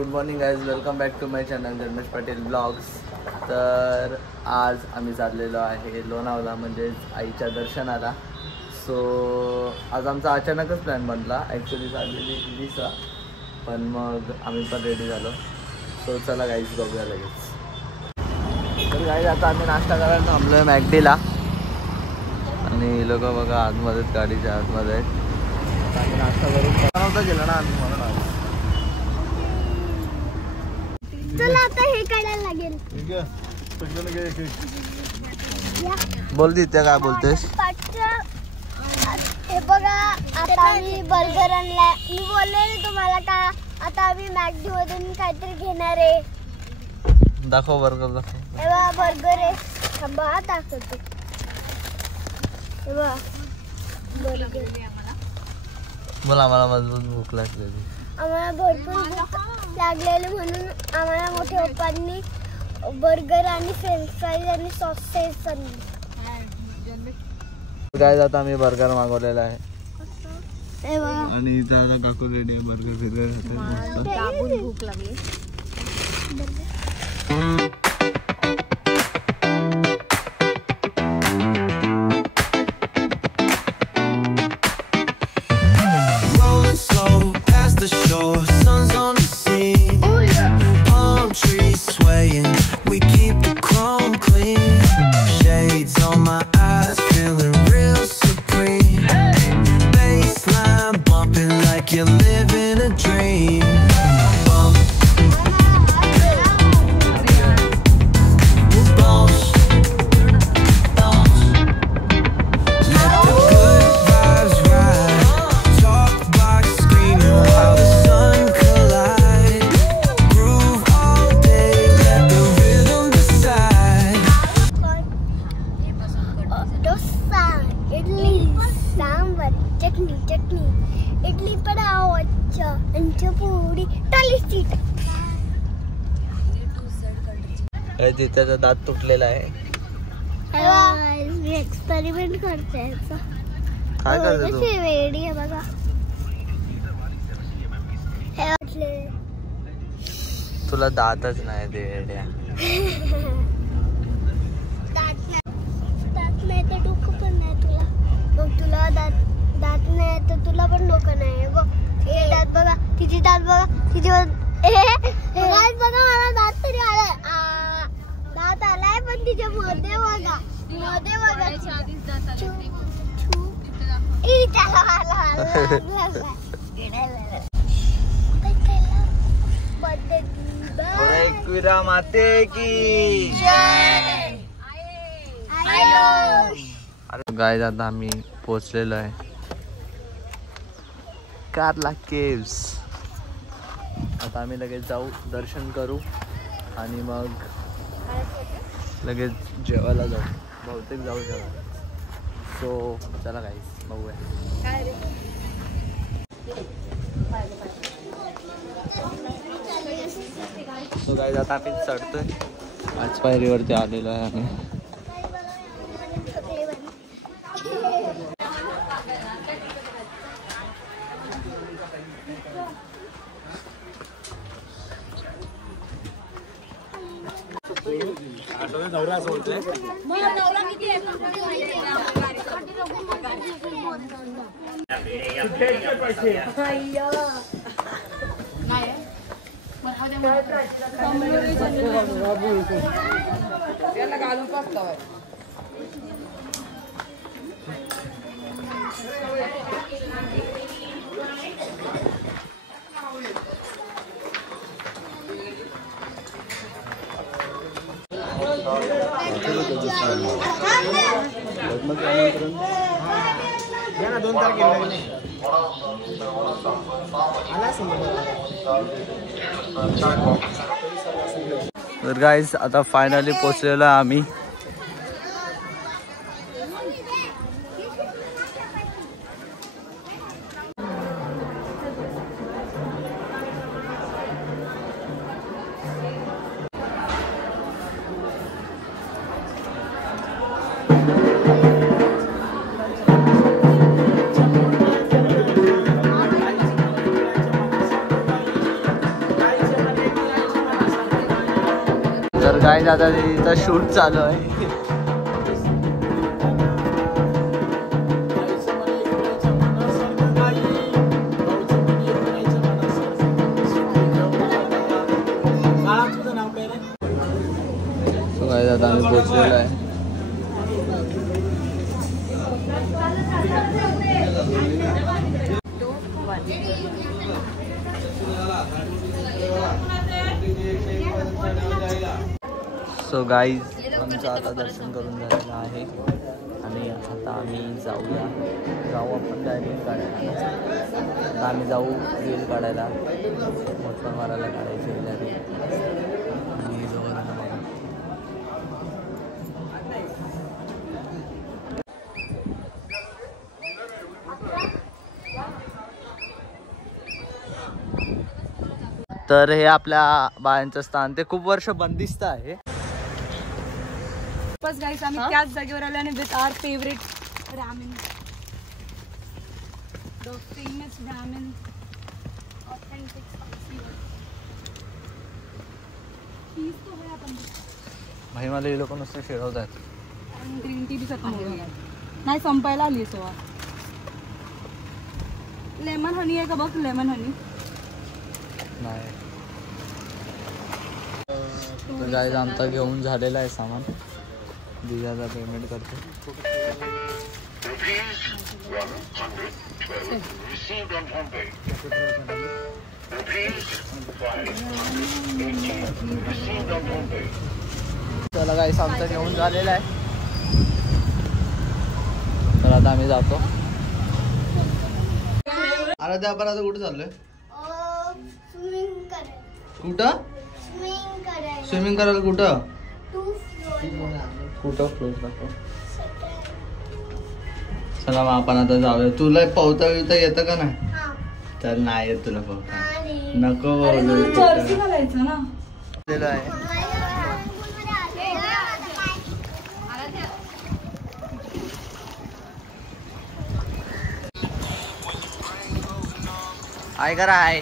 Good morning guys, welcome back to my channel Dharmesh Patil blogs. तर आज आम्ही चाललेलो आहे लोणावळा, म्हणजे आईच्या दर्शनाला. सो आज आमचा अचानकच प्लॅन बनला. ॲक्च्युली चाललेली दिवसा, पण मग आम्ही पण रेडी झालो. सो चला गाईज बघूया लगेच. तर गाईज आता आम्ही नाश्ता करायला थांबलो आहे मॅकडीला, आणि लोक बघा आतमध्येच गाडीच्या आतमध्ये आहेत. आम्ही नाश्ता करून नव्हता गेलो ना आम्ही, म्हणून आलो. चला आता हे काढायला लागेल. बोल दित्या, काय बोलतेस? हे बघा, आता आम्ही बर्गर आणलाय. मी बोलले ना तुम्हाला का आता आम्ही मॅकडी मधून काहीतरी घेणार आहे. दाखव बर्गर, दाखव. हे बघा बर्गर आहे. थांबा दाखवते. हे बघा बर्गर. मला मजबूत भूक लागलेली. आम्हाला भरपूर भूक लागलेली, म्हणून आम्हाला मोठ्या पप्पांनी बर्गर आणि फ्रेंच फ्राईज आणि सॉसेस आणले. काय जाता आम्ही बर्गर मागवलेला आहे, तेव्हा आणि इथं आता काकू रेडी आहे बर्गर भूक लागली. इडली पडाव पोळी त्याचा दात तुटलेला आहे. मी एक्सपेरिमेंट करते. काय करते तू? वेडी आहे बघा. तुला दातच नाही ते वेड्या. दात नाही तर डोकं पण नाही तुला. मग तुला दात नाही तर तुला पण डोकं नाही. बघ हे दात बघा, तिची दात बघा, तिची दात बघा. मला दात तरी आलाय, दात आलाय, पण तिच्या मध्ये बघा, मध्ये बघा. एकविरा माते की गाईज, आता आम्ही पोहोचलेलो आहे कार्ला केव्स. आता आम्ही लगेच जाऊ, दर्शन करू, आणि मग लगेच जेवायला जाऊ. बहुतेक जाऊ जेवायला. सो चला गाईज बघूया. सो गाईज, आता आम्ही चढतोय. आज पायरीवरती आलेलो आहे आम्ही. तर गाईज, आता फायनली पोचलेलो आहे आम्ही. काय दादा इथं शूट चालू आहे. दादा आम्ही पोचलेलो आहे. सो गाईज आमचं आता दर्शन करून झालेलं आहे आणि आता आम्ही जाऊ आपण डायरेक्ट काढायला. आता आम्ही जाऊ रील काढायला, मोठं मारायला काढायची रील. तर हे आपल्या बायांचं स्थान, ते खूप वर्ष बंदिस्त आहे. बस गाईस आम्ही त्याच जागेवर आले आणि with our favourite ramen, the famous ramen, authentic spicy. चीज तो है आपण भाई मला हे लोक नुसतं शिरवतात. आणि ग्रीन टी बी खतम होईल, नाही संपायला आली. सो लेमन हनी आहे का बघ, लेमन हनी नाही. तर गाईज आमचा घेऊन झालेला आहे सामान. दिव्याचा पेमेंट करतो. चला गाईज आमचं घेऊन झालेलं आहे. तर आता आम्ही जातो. अरे आपण आता कुठे चाललोय? कुठं स्विमिंग करायला? कुठं कुठं फ्लोर दाखव. चला मग आपण आता जाऊया. तुला पोहता बिवता येतं का नाही? तर नाही येत तुला पोहता. नको जर्सी घालायचं ना. हाय करा हाय.